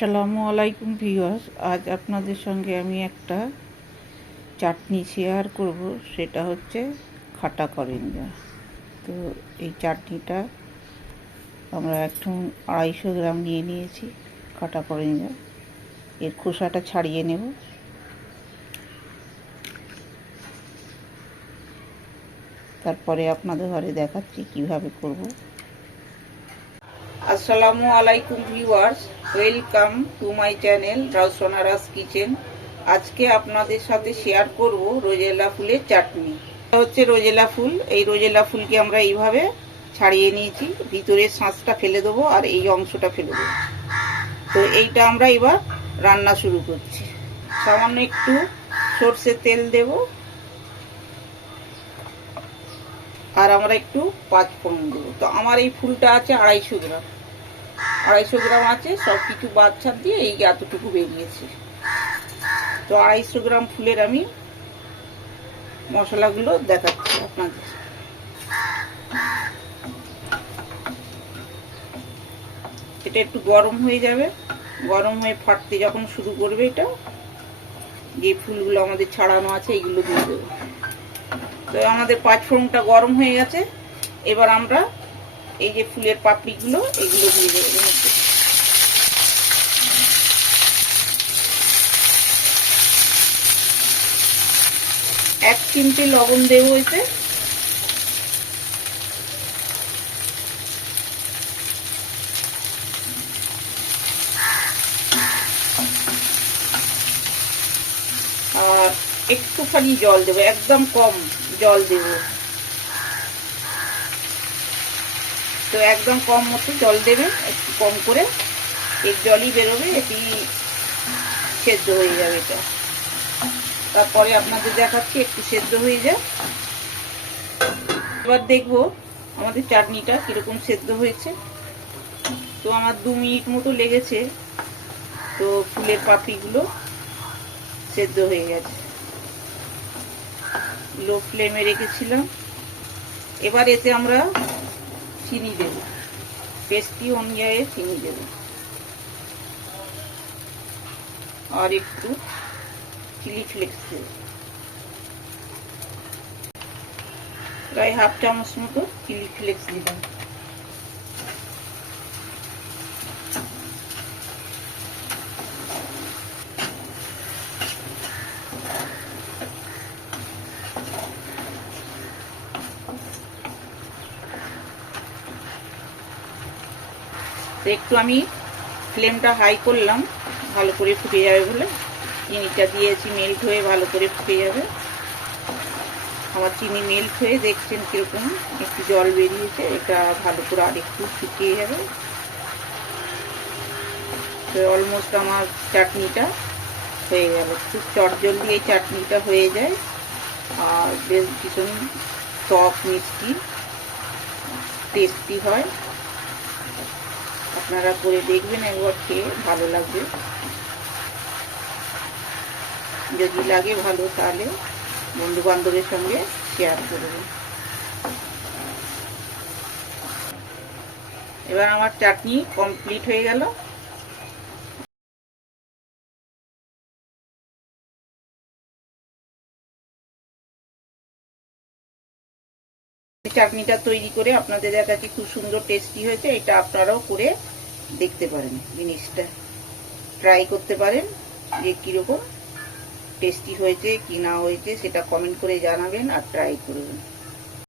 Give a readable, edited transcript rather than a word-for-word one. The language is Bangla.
আসসালামু আলাইকুম ভিউয়ার্স, আজ আপনাদের সঙ্গে আমি একটা চাটনি শেয়ার করব। সেটা হচ্ছে খাটা করেঞ্জা। তো এই চাটনিটা আমরা একটু 250 গ্রাম নিয়ে নিয়েছি খাটা করেঞ্জা। এর খোসাটা ছাড়িয়ে নেব। তারপরে আপনাদের ঘরে দেখাচ্ছি কিভাবে করব। আসসালামু আলাইকুম viewers, welcome to my channel Rousanara's kitchen. আজকে আপনাদের সাথে শেয়ার করব রোজেলা ফুলের চাটনি। এটা হচ্ছে রোজেলা ফুল। এই রোজেলা ফুলকে আমরা এইভাবে ছাড়িয়ে নিয়েছি, ভিতরের শাঁসটা ফেলে দেবো আর এই অংশটা ফেলে দেবো। তো এইটা আমরা এবার রান্না শুরু করছি। সামান্য একটু সর্ষের তেল দেব আর আমরা একটু 5 ফোড়ন দেবো। তো আমার এই ফুলটা আছে 250 গ্রাম। 250 গ্রাম আছে, সব কিছু বাদ ছাড় দিয়ে এই এতটুকু বেরিয়েছে। তো 250 গ্রাম ফুলের আমি মশলাগুলো দেখাচ্ছি আপনাদের। এটা একটু গরম হয়ে যাবে, গরম হয়ে ফাটতে যখন শুরু করবে, এটা যে ফুলগুলো আমাদের ছাড়ানো আছে এইগুলো দিয়ে দেবো। তো আমাদের 5 ফোড়নটা গরম হয়ে গেছে। এবার আমরা এই যে ফুলের পাপড়িগুলো এগুলো দিয়ে দেবো। 1 চিমটে লবণ দেবো এতে। আর একটুখানি জল দেবো, একদম কম জল দেব। তো একদম কম মতো জল দেবেন, একটু কম করে। এর জলই বেরোবে, এটি সেদ্ধ হয়ে যাবে এটা। তারপরে আপনাদের দেখাচ্ছি একটু সেদ্ধ হয়ে যায়। এবার দেখবো আমাদের চাটনিটা কিরকম সেদ্ধ হয়েছে। তো আমার 2 মিনিট মতো লেগেছে। তো ফুলের পাপড়িগুলো সেদ্ধ হয়ে গেছে। লো ফ্লেমে রেখেছিলাম। এবার এতে আমরা চিনি দেব, টেস্টি অনুযায়ী চিনি দেব আর একটু চিলি ফ্লেক্স দেব, প্রায় 1/2 চামচ মতো চিলি ফ্লেক্স দিলাম। একটু আমি ফ্লেমটা হাই করলাম, ভালো করে ফুটে যাবে বলে। চিনিটা দিয়েছি, মেল্ট হয়ে ভালো করে ফুটে যাবে। আমার চিনি মেল্ট হয়ে দেখছেন কিরকম একটু জল বেরিয়েছে। এটা ভালো করে আর একটু শুকিয়ে যাবে। তো অলমোস্ট আমার চাটনিটা হয়ে গেল। খুব চটজলদি এই চাটনিটা হয়ে যায় আর বেশ ভীষণ টক মিষ্টি টেস্টি হয়। আপনারা করে দেখবেন, একবার খেয়ে ভালো লাগবে। যদি লাগে ভালো তাহলে বন্ধু বান্ধবের সঙ্গে শেয়ার করবেন। এবার আমার চাটনি কমপ্লিট হয়ে গেল। চাটনিটা তৈরি করে আপনাদের কাছে খুব সুন্দর টেস্টি হয়েছে। এটা আপনারাও করে দেখতে পারেন, জিনিসটা ট্রাই করতে পারেন যে কিরকম টেস্টি হয়েছে কি না হয়েছে, সেটা কমেন্ট করে জানাবেন আর ট্রাই করবেন।